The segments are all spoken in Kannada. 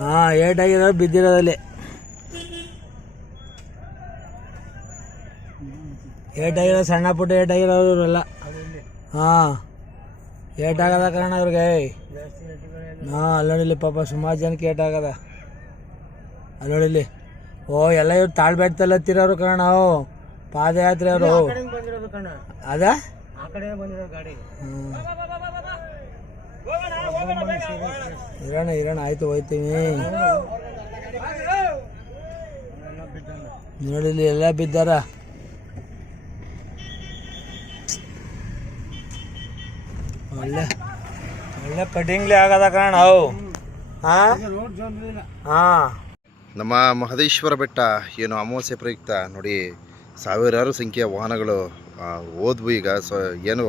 ಹಾಂ ಏಟಾಗಿರೋರು ಬಿದ್ದಿರೋದಲ್ಲಿ. ಏಟಾಗಿರೋ ಸಣ್ಣ ಪುಟ್ಟ ಇವರೆಲ್ಲ ಅಲ್ಲಿ ಹಾಂ ಏಟಾಗದ ಕಾರಣ ಅವ್ರಿಗೆ ಹಾ ಹಾಂ ಅಲ್ಲೋಡಿಲಿ ಪಾಪ ಸುಮಾರು ಜನಕ್ಕೆ ಏಟಾಗದ. ಅಲ್ಲೋಡಿಲಿ ಓ ಎಲ್ಲ ಇವ್ರು ತಾಳ್ಬೆಟ್ಟದಲ್ಲಿ ಹತ್ತಿರೋರು ಕಾರಣ ಓ ಪಾದಯಾತ್ರೆ ಅವರು. ಅದ? ಆ ಇರೋಣ ಇರೋಣ ಆಯ್ತು, ಹೋಯ್ತೀನಿ. ನೋಡಿಲಿ ಎಲ್ಲ ಬಿದ್ದಾರ. ಒಳ್ಳೆ ಒಳ್ಳೆ ಕಟಿಂಗ್ಲಿ ಆಗದ ಕಾರಣ ಅವು. ಹಾ ನಮ್ಮ ಮಹದೇಶ್ವರ ಬೆಟ್ಟ ಏನು ಅಮಾವಾಸ್ಯೆ ಪ್ರಯುಕ್ತ ನೋಡಿ, ಸಾವಿರಾರು ಸಂಖ್ಯೆಯ ವಾಹನಗಳು ಓದ್ವು ಈಗ. ಸೊ, ಏನು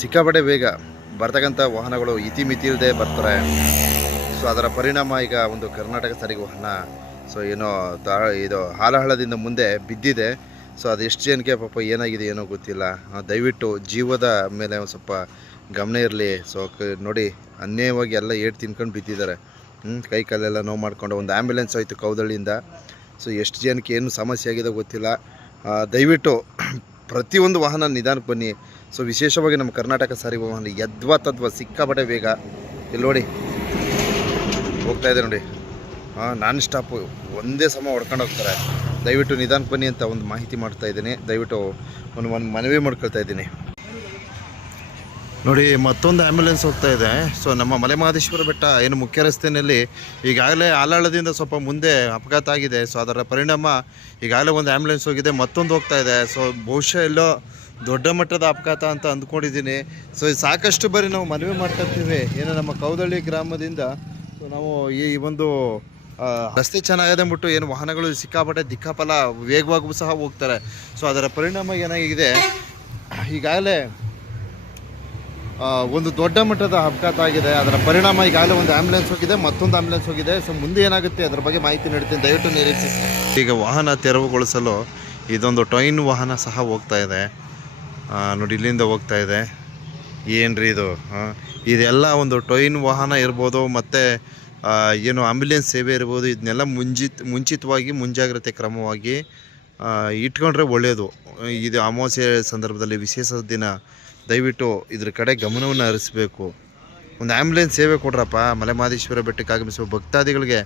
ಸಿಕ್ಕಾಪಟ್ಟೆ ಬೇಗ ಬರ್ತಕ್ಕಂಥ ವಾಹನಗಳು ಇತಿಮಿತಿ ಇಲ್ಲದೆ ಬರ್ತಾರೆ. ಸೊ ಅದರ ಪರಿಣಾಮ ಈಗ ಒಂದು ಕರ್ನಾಟಕ ಸಾರಿಗೆ ವಾಹನ ಸೊ ಏನೋ ಇದು ಹಾಲಹಳದಿಂದ ಮುಂದೆ ಬಿದ್ದಿದೆ. ಸೊ ಅದು ಎಷ್ಟು ಜನಕ್ಕೆ ಪಾಪ ಏನಾಗಿದೆ ಏನೋ ಗೊತ್ತಿಲ್ಲ. ದಯವಿಟ್ಟು ಜೀವದ ಮೇಲೆ ಒಂದು ಸ್ವಲ್ಪ ಗಮನ ಇರಲಿ. ಸೊ ನೋಡಿ, ಅನ್ಯಾಯವಾಗಿ ಎಲ್ಲ ಏಟ್ ತಿನ್ಕೊಂಡು ಬಿದ್ದಿದ್ದಾರೆ. ಕೈ ಕಾಲೆಲ್ಲ ನೋವು ಮಾಡ್ಕೊಂಡು ಒಂದು ಆ್ಯಂಬುಲೆನ್ಸ್ ಆಯಿತು ಕೌದಳ್ಳಿಯಿಂದ. ಸೊ ಎಷ್ಟು ಜನಕ್ಕೆ ಏನು ಸಮಸ್ಯೆ ಆಗಿದೆ ಗೊತ್ತಿಲ್ಲ. ದಯವಿಟ್ಟು ಪ್ರತಿಯೊಂದು ವಾಹನ ನಿಧಾನಕ್ಕೆ ಬನ್ನಿ. ಸೊ ವಿಶೇಷವಾಗಿ ನಮ್ಮ ಕರ್ನಾಟಕ ಸಾರಿಗೆ ವಾಹನ ಯದ್ವಾ ತದ್ವಾ ಸಿಕ್ಕಾಪಟ್ಟೆ ವೇಗ ಇಲ್ಲಿ ನೋಡಿ. ಹೋಗ್ತಾ ಇದೆ ನೋಡಿ. ಹಾಂ, ನಾನ್ ಸ್ಟಾಪು ಒಂದೇ ಸಮ ಹೊಡ್ಕೊಂಡು ಹೋಗ್ತಾರೆ. ದಯವಿಟ್ಟು ನಿಧಾನಕ್ಕೆ ಬನ್ನಿ ಅಂತ ಒಂದು ಮಾಹಿತಿ ಮಾಡ್ತಾ ಇದ್ದೀನಿ. ದಯವಿಟ್ಟು ಒಂದು ಒಂದು ಮನವಿ ಮಾಡ್ಕೊಳ್ತಾ ಇದ್ದೀನಿ. ನೋಡಿ, ಮತ್ತೊಂದು ಆ್ಯಂಬುಲೆನ್ಸ್ ಹೋಗ್ತಾ ಇದೆ. ಸೊ ನಮ್ಮ ಮಲೆಮಹದೇಶ್ವರ ಬೆಟ್ಟ ಏನು ಮುಖ್ಯ ರಸ್ತೆಯಲ್ಲಿ ಈಗಾಗಲೇ ಆಲಾಳದಿಂದ ಸ್ವಲ್ಪ ಮುಂದೆ ಅಪಘಾತ ಆಗಿದೆ. ಸೊ ಅದರ ಪರಿಣಾಮ ಈಗಾಗಲೇ ಒಂದು ಆ್ಯಂಬುಲೆನ್ಸ್ ಹೋಗಿದೆ, ಮತ್ತೊಂದು ಹೋಗ್ತಾ ಇದೆ. ಸೊ ಬಹುಶಃ ಎಲ್ಲೋ ದೊಡ್ಡ ಮಟ್ಟದ ಅಪಘಾತ ಅಂತ ಅಂದ್ಕೊಂಡಿದ್ದೀನಿ. ಸೊ ಸಾಕಷ್ಟು ಬಾರಿ ನಾವು ಮನವಿ ಮಾಡ್ತಾ ಇರ್ತೀವಿ. ಏನು ನಮ್ಮ ಕೌದಳ್ಳಿ ಗ್ರಾಮದಿಂದ ಸೊ ನಾವು ಈ ಒಂದು ರಸ್ತೆ ಚೆನ್ನಾಗಿದೆ ಅಂದ್ಬಿಟ್ಟು ಏನು ವಾಹನಗಳು ಸಿಕ್ಕಾಪಟ್ಟೆ ದಿಕ್ಕಾಪಲ ವೇಗವಾಗೂ ಸಹ ಹೋಗ್ತಾರೆ. ಸೊ ಅದರ ಪರಿಣಾಮ ಏನಾಗಿದೆ? ಈಗಾಗಲೇ ಒಂದು ದೊಡ್ಡ ಮಟ್ಟದ ಅಪಘಾತ ಆಗಿದೆ. ಅದರ ಪರಿಣಾಮ ಈಗಾಗಲೇ ಒಂದು ಆಂಬ್ಯುಲೆನ್ಸ್ ಹೋಗಿದೆ, ಮತ್ತೊಂದು ಆಂಬ್ಯುಲೆನ್ಸ್ ಹೋಗಿದೆ. ಸೊ ಮುಂದೆ ಏನಾಗುತ್ತೆ ಅದರ ಬಗ್ಗೆ ಮಾಹಿತಿ ನೀಡ್ತೀನಿ ದಯವಿಟ್ಟು ನಿರೀಕ್ಷಿಸಿ. ಈಗ ವಾಹನ ತೆರವುಗೊಳಿಸಲು ಇದೊಂದು ಟೊಯ್ನ್ ವಾಹನ ಸಹ ಹೋಗ್ತಾ ಇದೆ. ನೋಡಿ, ಇಲ್ಲಿಂದ ಹೋಗ್ತಾ ಇದೆ. ಏನ್ರಿ ಇದು? ಇದೆಲ್ಲ ಒಂದು ಟೊಯ್ನ್ ವಾಹನ ಇರ್ಬೋದು, ಮತ್ತು ಏನು ಆಂಬ್ಯುಲೆನ್ಸ್ ಸೇವೆ ಇರ್ಬೋದು, ಇದನ್ನೆಲ್ಲ ಮುಂಜಿತ್, ಮುಂಚಿತವಾಗಿ, ಮುಂಜಾಗ್ರತೆ ಕ್ರಮವಾಗಿ ಇಟ್ಕೊಂಡ್ರೆ ಒಳ್ಳೆಯದು ಇದು ಅಮಾವಾಸ್ಯೆ ಸಂದರ್ಭದಲ್ಲಿ ವಿಶೇಷ ದಿನ. ದಯವಿಟ್ಟು ಇದ್ರ ಕಡೆ ಗಮನವನ್ನು ಹರಿಸಬೇಕು. ಒಂದು ಆ್ಯಂಬುಲೆನ್ಸ್ ಸೇವೆ ಕೊಡ್ರಪ್ಪ ಮಲೆಮಹದೇಶ್ವರ ಬೆಟ್ಟಕ್ಕೆ ಆಗಮಿಸುವ ಭಕ್ತಾದಿಗಳಿಗೆ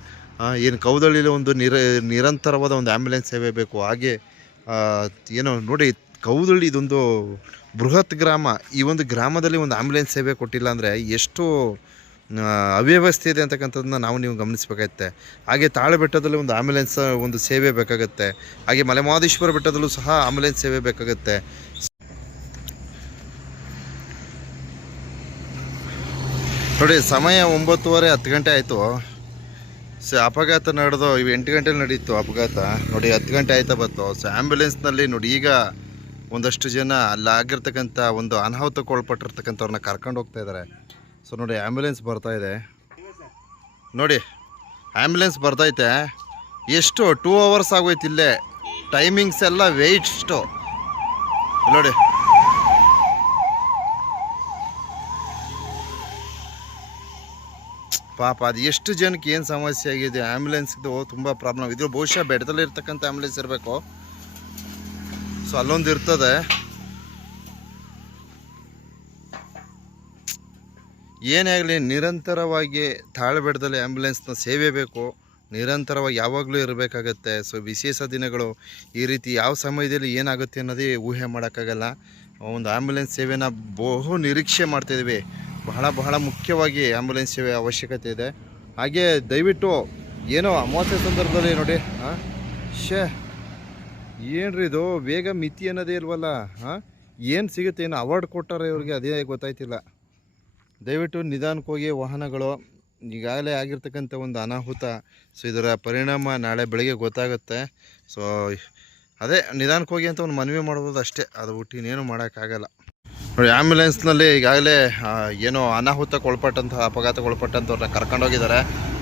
ಏನು ಕೌದಳ್ಳಿಲಿ ಒಂದು ನಿರ, ನಿರಂತರವಾದ ಒಂದು ಆ್ಯಂಬುಲೆನ್ಸ್ ಸೇವೆ ಬೇಕು. ಹಾಗೆ ಏನೋ ನೋಡಿ, ಕೌದಳ್ಳಿ ಇದೊಂದು ಬೃಹತ್ ಗ್ರಾಮ. ಈ ಒಂದು ಗ್ರಾಮದಲ್ಲಿ ಒಂದು ಆ್ಯಂಬುಲೆನ್ಸ್ ಸೇವೆ ಕೊಟ್ಟಿಲ್ಲ ಅಂದರೆ ಎಷ್ಟು ಅವ್ಯವಸ್ಥೆ ಇದೆ ಅಂತಕ್ಕಂಥದ್ದನ್ನ ನಾವು ನೀವು ಗಮನಿಸಬೇಕಾಗತ್ತೆ. ಹಾಗೆ ತಾಳೆ ಬೆಟ್ಟದಲ್ಲಿ ಒಂದು ಆ್ಯಂಬುಲೆನ್ಸ್ ಒಂದು ಸೇವೆ ಬೇಕಾಗುತ್ತೆ. ಹಾಗೆ ಮಲೆಮಹದೇಶ್ವರ ಬೆಟ್ಟದಲ್ಲೂ ಸಹ ಆ್ಯಂಬುಲೆನ್ಸ್ ಸೇವೆ ಬೇಕಾಗುತ್ತೆ. ನೋಡಿ, ಸಮಯ ಒಂಬತ್ತುವರೆ ಹತ್ತು ಗಂಟೆ ಆಯಿತು. ಸೊ ಅಪಘಾತ ನಡೆದು, ಇವು ಎಂಟು ಗಂಟೆಲಿ ನಡೀತು ಅಪಘಾತ. ನೋಡಿ, ಹತ್ತು ಗಂಟೆ ಆಯ್ತಾ ಬಂತು. ಸೊ ಆ್ಯಂಬುಲೆನ್ಸ್ನಲ್ಲಿ ನೋಡಿ, ಈಗ ಒಂದಷ್ಟು ಜನ ಅಲ್ಲಿ ಆಗಿರ್ತಕ್ಕಂಥ ಒಂದು ಅನಾಹುತಕ್ಕೆ ಒಳಪಟ್ಟಿರ್ತಕ್ಕಂಥವ್ರನ್ನ ಕರ್ಕೊಂಡು ಹೋಗ್ತಾ ಇದ್ದಾರೆ. ಸೊ, ನೋಡಿ ಆ್ಯಂಬುಲೆನ್ಸ್ ಬರ್ತಾ ಇದೆ. ನೋಡಿ ಆ್ಯಂಬುಲೆನ್ಸ್ ಬರ್ತೈತೆ ಎಷ್ಟು? ಟೂ ಅವರ್ಸ್ ಆಗೋಯ್ತು ಇಲ್ಲೇ. ಟೈಮಿಂಗ್ಸ್ ಎಲ್ಲ ವೆಯ್ಟ್ಸ್ಟು ನೋಡಿ ಪಾಪ, ಅದು ಎಷ್ಟು ಜನಕ್ಕೆ ಏನು ಸಮಸ್ಯೆ ಆಗಿದೆ ಆ್ಯಂಬುಲೆನ್ಸ್ದು ತುಂಬ ಪ್ರಾಬ್ಲಮ್ ಇದು ಬಹುಶಃ ಬೆಟ್ಟದಲ್ಲಿ ಇರ್ತಕ್ಕಂಥ ಆ್ಯಂಬುಲೆನ್ಸ್ ಇರಬೇಕು. ಸೊ ಅಲ್ಲೊಂದು ಇರ್ತದೆ. ಏನೇ ಆಗಲಿ, ನಿರಂತರವಾಗಿ ತಾಳ್ಬೆಟ್ಟದಲ್ಲಿ ಆ್ಯಂಬುಲೆನ್ಸ್ನ ಸೇವೆ ಬೇಕು. ನಿರಂತರವಾಗಿ ಯಾವಾಗಲೂ ಇರಬೇಕಾಗತ್ತೆ. ಸೊ ವಿಶೇಷ ದಿನಗಳು, ಈ ರೀತಿ ಯಾವ ಸಮಯದಲ್ಲಿ ಏನಾಗುತ್ತೆ ಅನ್ನೋದೇ ಊಹೆ ಮಾಡೋಕ್ಕಾಗಲ್ಲ. ಒಂದು ಆ್ಯಂಬುಲೆನ್ಸ್ ಸೇವೆನ ಬಹು ನಿರೀಕ್ಷೆ ಮಾಡ್ತಿದ್ದೀವಿ ಬಹಳ ಬಹಳ ಮುಖ್ಯವಾಗಿ ಆ್ಯಂಬುಲೆನ್ಸ್ ಸೇವೆ ಅವಶ್ಯಕತೆ ಇದೆ. ಹಾಗೆ ದಯವಿಟ್ಟು ಏನೋ ಅಮಾವಾಸ್ಯ ಸಂದರ್ಭದಲ್ಲಿ ನೋಡಿ, ಹಾಂ? ಶೇ ಏನ್ರಿ ಇದು? ವೇಗ ಮಿತಿ ಅನ್ನೋದೇ ಇಲ್ವಲ್ಲ, ಹಾಂ? ಏನು ಸಿಗುತ್ತೆ? ಏನು ಅವಾರ್ಡ್ ಕೊಟ್ಟಾರೆ ಇವ್ರಿಗೆ? ಅದೇ ಗೊತ್ತಾಯ್ತಿಲ್ಲ. ದಯವಿಟ್ಟು ನಿಧಾನಕ್ಕೆ ಹೋಗಿ ವಾಹನಗಳು, ಈಗಾಗಲೇ ಆಗಿರ್ತಕ್ಕಂಥ ಒಂದು ಅನಾಹುತ, ಸೊ ಇದರ ಪರಿಣಾಮ ನಾಳೆ ಬೆಳಗ್ಗೆ ಗೊತ್ತಾಗುತ್ತೆ. ಸೊ, ಅದೇ ನಿಧಾನಕ್ಕೆ ಹೋಗಿ ಅಂತ ಒಂದು ಮನವಿ ಮಾಡ್ಬೋದು ಅಷ್ಟೇ. ಅದು ಬಿಟ್ಟು ಇನ್ನೇನು ಮಾಡೋಕ್ಕಾಗಲ್ಲ. ನೋಡಿ ಆ್ಯಂಬುಲೆನ್ಸ್ನಲ್ಲಿ ಈಗಾಗಲೇ ಏನೋ ಅನಾಹುತಕ್ಕೆ ಒಳಪಟ್ಟಂತಹ ಅಪಘಾತಕ್ಕೆ ಒಳಪಟ್ಟಂಥವ್ರನ್ನ ಕರ್ಕೊಂಡೋಗಿದ್ದಾರೆ.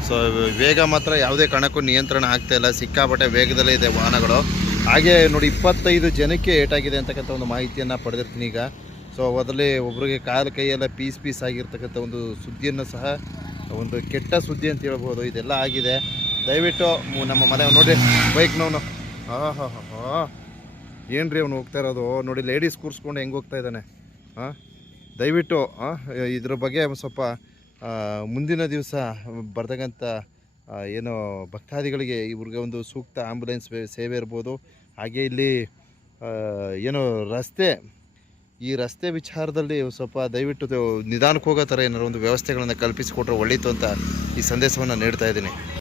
ಸೊ ವೇಗ ಮಾತ್ರ ಯಾವುದೇ ಕಾರಣಕ್ಕೂ ನಿಯಂತ್ರಣ ಆಗ್ತಾ ಇಲ್ಲ. ಸಿಕ್ಕಾಪಟ್ಟೆ ವೇಗದಲ್ಲೇ ಇದೆ ವಾಹನಗಳು. ಹಾಗೆ ನೋಡಿ, ಇಪ್ಪತ್ತೈದು ಜನಕ್ಕೆ ಏಟಾಗಿದೆ ಅಂತಕ್ಕಂಥ ಒಂದು ಮಾಹಿತಿಯನ್ನು ಪಡೆದಿರ್ತೀನಿ ಈಗ. ಸೊ ಅದರಲ್ಲಿ ಒಬ್ಬರಿಗೆ ಕಾಲು ಕೈಯೆಲ್ಲ ಪೀಸ್ ಪೀಸ್ ಆಗಿರ್ತಕ್ಕಂಥ ಒಂದು ಸುದ್ದಿಯನ್ನು ಸಹ, ಒಂದು ಕೆಟ್ಟ ಸುದ್ದಿ ಅಂತ ಹೇಳ್ಬೋದು. ಇದೆಲ್ಲ ಆಗಿದೆ. ದಯವಿಟ್ಟು ನಮ್ಮ ಮನೆ, ನೋಡಿ ಬೈಕ್ನವನು ಹಾಂ ಹಾಂ ಹಾಂ ಹಾಂ ಏನು ರೀ ಅವ್ನು ಹೋಗ್ತಾ ಇರೋದು? ನೋಡಿ ಲೇಡೀಸ್ ಕೂರಿಸ್ಕೊಂಡು ಹೆಂಗೆ ಹೋಗ್ತಾ ಇದ್ದಾನೆ? ದಯವಿಟ್ಟು ಇದ್ರ ಬಗ್ಗೆ ಸ್ವಲ್ಪ ಮುಂದಿನ ದಿವಸ ಬರ್ತಕ್ಕಂಥ ಏನು ಭಕ್ತಾದಿಗಳಿಗೆ ಇವ್ರಿಗೆ ಒಂದು ಸೂಕ್ತ ಆಂಬುಲೆನ್ಸ್ ಸೇವೆ ಇರ್ಬೋದು. ಹಾಗೆ ಇಲ್ಲಿ ಏನು ರಸ್ತೆ, ಈ ರಸ್ತೆ ವಿಚಾರದಲ್ಲಿ ಸ್ವಲ್ಪ ದಯವಿಟ್ಟು ನಿಧಾನಕ್ಕೆ ಹೋಗೋ ಥರ ಏನಾದ್ರು ಒಂದು ವ್ಯವಸ್ಥೆಗಳನ್ನು ಕಲ್ಪಿಸಿಕೊಟ್ರೆ ಒಳ್ಳೆಯದು ಅಂತ ಈ ಸಂದೇಶವನ್ನು ನೀಡ್ತಾ ಇದ್ದೀನಿ.